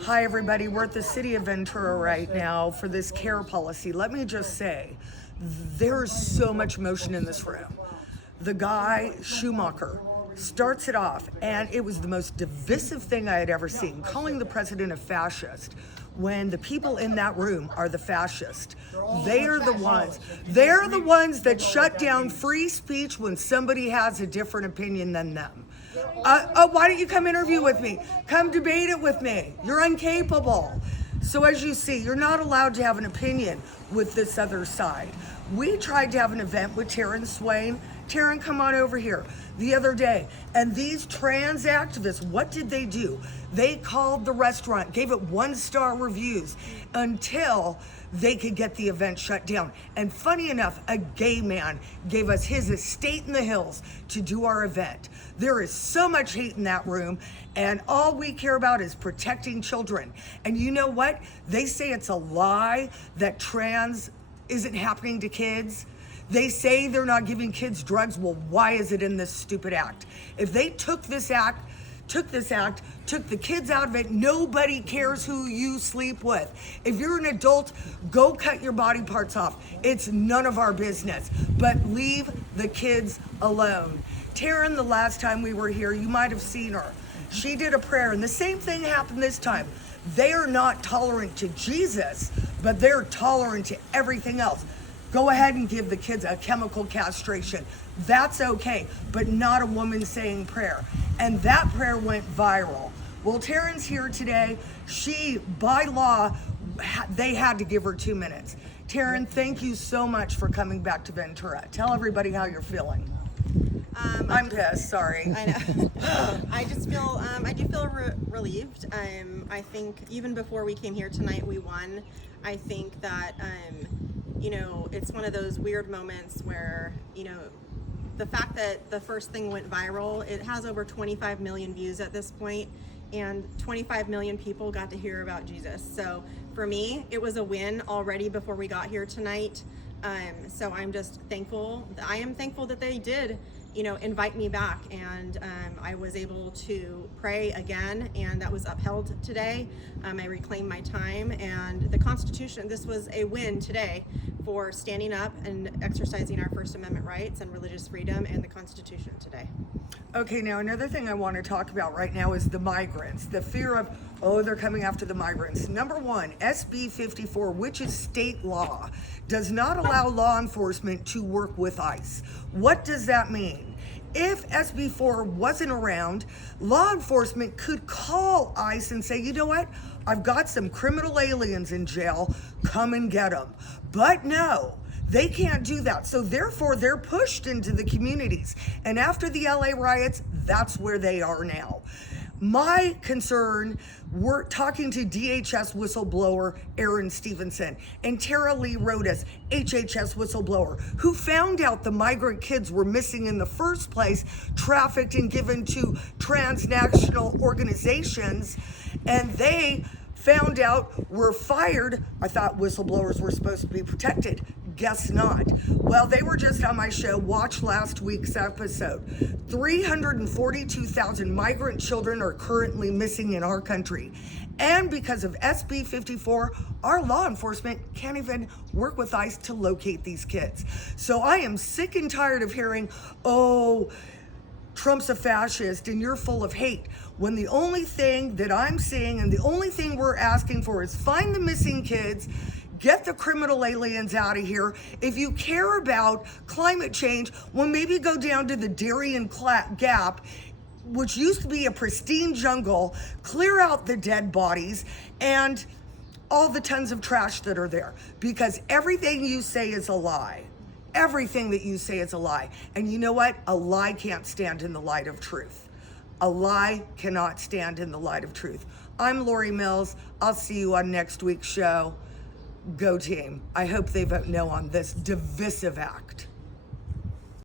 Hi, everybody. We're at the city of Ventura right now for this care policy. Let me just say, there's so much motion in this room. The guy, Schumacher, starts it off, and it was the most divisive thing I had ever seen, calling the president a fascist when the people in that room are the fascists. They're the ones that shut down free speech when somebody has a different opinion than them. Why don't you come interview with me? Come debate it with me. You're incapable. So as you see, you're not allowed to have an opinion with this other side. We tried to have an event with Taryn Swain. Taryn, come on over here the other day. And these trans activists, what did they do? They called the restaurant, gave it 1-star reviews until they could get the event shut down. And funny enough, a gay man gave us his estate in the hills to do our event. There is so much hate in that room, and all we care about is protecting children. And you know what? They say it's a lie that trans isn't happening to kids. They say they're not giving kids drugs. Well, why is it in this stupid act? If they took this act, took the kids out of it, nobody cares who you sleep with. If you're an adult, go cut your body parts off. It's none of our business, but leave the kids alone. Taryn, the last time we were here, you might have seen her. She did a prayer, and the same thing happened this time. They are not tolerant to Jesus, but they're tolerant to everything else. Go ahead and give the kids a chemical castration. That's okay, but not a woman saying prayer. And that prayer went viral. Well, Taryn's here today. She, by law, they had to give her 2 minutes. Taryn, thank you so much for coming back to Ventura. Tell everybody how you're feeling. I'm pissed, sorry. I know. I just feel, I do feel relieved. I think even before we came here tonight, we won. I think that, you know, it's one of those weird moments where, you know, the fact that the first thing went viral, it has over 25 million views at this point, and 25 million people got to hear about Jesus. So for me, it was a win already before we got here tonight. So I'm just thankful. I am thankful that they did, you know, invite me back, and I was able to pray again, and that was upheld today. I reclaimed my time, and the Constitution, this was a win today for standing up and exercising our First Amendment rights and religious freedom and the Constitution today. Okay, now another thing I want to talk about right now is the migrants. The fear of, oh, they're coming after the migrants. Number one, SB 54, which is state law, does not allow law enforcement to work with ICE. What does that mean? If SB 4 wasn't around, law enforcement could call ICE and say, you know what? I've got some criminal aliens in jail, come and get them. But no, they can't do that. So therefore, they're pushed into the communities. And after the LA riots, that's where they are now. My concern, we're talking to DHS whistleblower Aaron Stevenson, and Tara Lee Rodas, HHS whistleblower, who found out the migrant kids were missing in the first place, trafficked and given to transnational organizations, and they found out were fired. I thought whistleblowers were supposed to be protected. Guess not. Well, they were just on my show. Watch last week's episode. 342,000 migrant children are currently missing in our country. And because of SB 54, our law enforcement can't even work with ICE to locate these kids. So I am sick and tired of hearing, oh, Trump's a fascist and you're full of hate, when the only thing that I'm seeing and the only thing we're asking for is find the missing kids, get the criminal aliens out of here. If you care about climate change, well, maybe go down to the Darien Gap, which used to be a pristine jungle, clear out the dead bodies and all the tons of trash that are there, because everything you say is a lie. Everything that you say is a lie. And you know what? A lie can't stand in the light of truth. A lie cannot stand in the light of truth. I'm Lori Mills. I'll see you on next week's show. Go team. I hope they vote no on this divisive act.